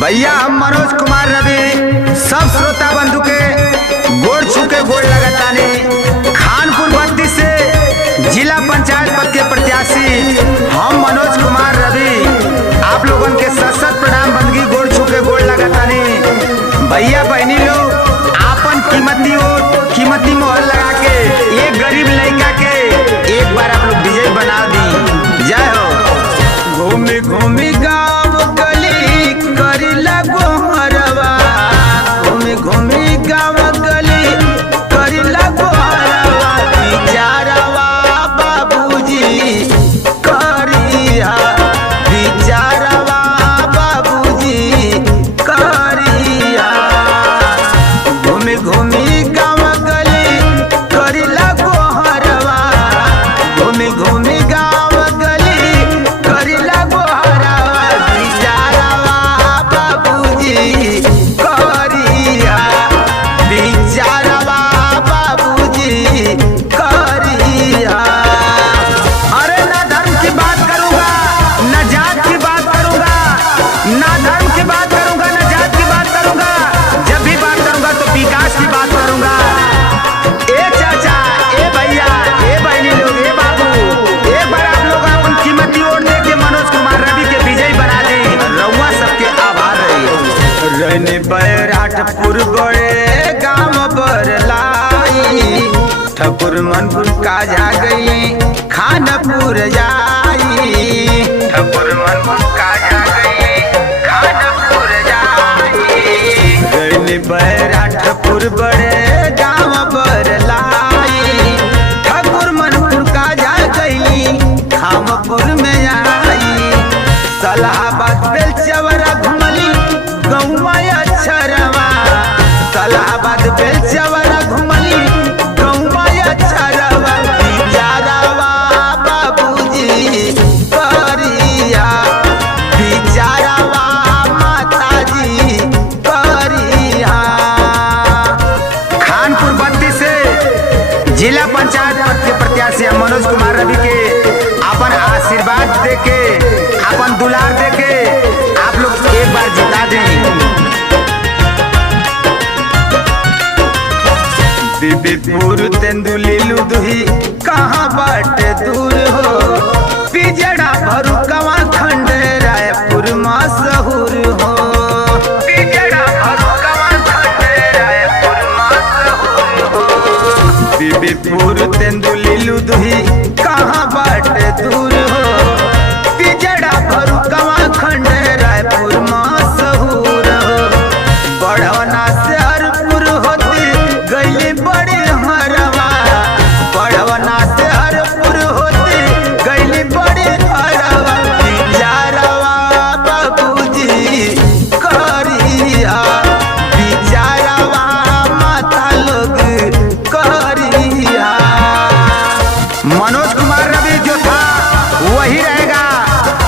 भैया हम मनोज कुमार रवि सब श्रोता बंधु के गोड़ छूके गोड़ लगातानी खानपुर बत्ती से जिला पंचायत पद के प्रत्याशी हम मनोज कुमार रवि आप लोगन के सशक्त प्रणाम बंदगी गोड़ छूके गोड़ लगातानी। भैया बहनी लोग आपन कीमती मोहर लगा के एक गरीब लड़का के एक बार आप लोग विजय बना दी। जय हो। घूमी घूमी गाँव गली करी लगो हरवा, घूमी घूमी गाँव गली करी लगो हरवा, बिचारवा बाबूजी करिया, बिचारवा बाबूजी करिया। घूमी घूमी गाँव गली करी लगो हरवा, घूमी घूमी गाँव गली करी लगो हरवा, बिचारवा बाबूजी करिया, बिचारवा बाबूजी करिया। अरे ना धर्म की बात करूंगा ना जात की बात करूंगा, ना धर्म की बात करूंगा ना जात की बात करूंगा, जब भी बात करूंगा तो विकास की बात करूंगा। ए चाचा, ए भैया, ए बहनी लोग, ए बाबू, एक बार आप लोग अपन कीमती वोट दे के मनोज कुमार रवि के विजयी बना दे। रउआ सबके आभार रही। रहने बैराटपुर बड़े गाँव बरलाई, ठकुर मनपुर काजा गई खानपुर जाई, ठकुर मनपुर काजा गई खानपुर जाई। रहने बैराटपुर बड़े गाँव बरलाई, ठकुर मनपुर काजा गई खानपुर में आई। सलाहाबाद बेलचवरा घुमली गौवा अक्षरवा, सलाहाबाद बेलचवरा घुमली गौवा अक्षरवा, बिचारवा बाबूजी करिया, बिचारवा माताजी करिया। खानपुर बत्ती से जिला पंचायत पद के प्रत्याशी मनोज कुमार रवि के अपन आशीर्वाद देके अपन दुलार देके आप लोग एक बार जिता दें। बीबीपुर तेंदुली लुदही कहाँ बाटे दूर हो, पिजड़ा भरू कवा खंड रायपुर मशहूर हो, पिजड़ा भरू कवा खंड रायपुर मशहूर हो। बीबीपुर तेंदुली लुदही कहाँ बाटे दूर हो, पिजड़ा भरू कवा खंड रायपुर मशहूर हो। बढ़वना से हरपुर होती गईली बड़ी हरवा, बढ़वना से हरपुर होती गईली बड़ी हरवा, बिचारवा बाबूजी करिया, बिचारवा माता लोग करिया। मनोज कुमार रवि जो था वही रहेगा।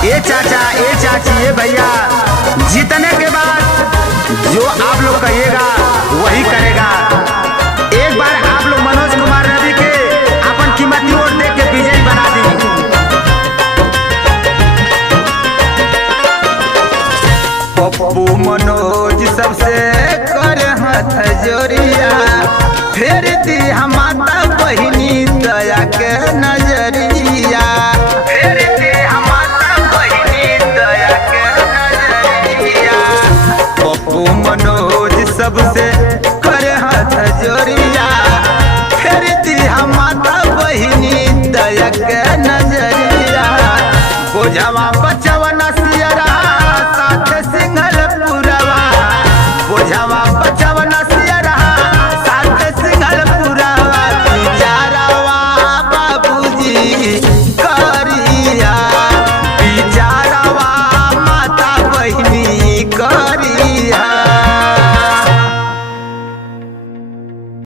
ए चाचा, ए चाची, ए भैया, जीतने के बाद जो आप लोग कहिएगा वही करेगा। एक बार आप लोग मनोज कुमार रवि के अपन कीमती वोट दे के विजयी बना दी। पप्पू मनोज सबसे कर हाथ जोड़िया, फेर दी माता बहिनी दया के नजरिया, फेर दी माता बहिनी दया के नजरिया। पप्पू मनोज सबसे कर हाथ जोड़िया, फेर दी माता बहिनी दया के नजरिया। बोझवा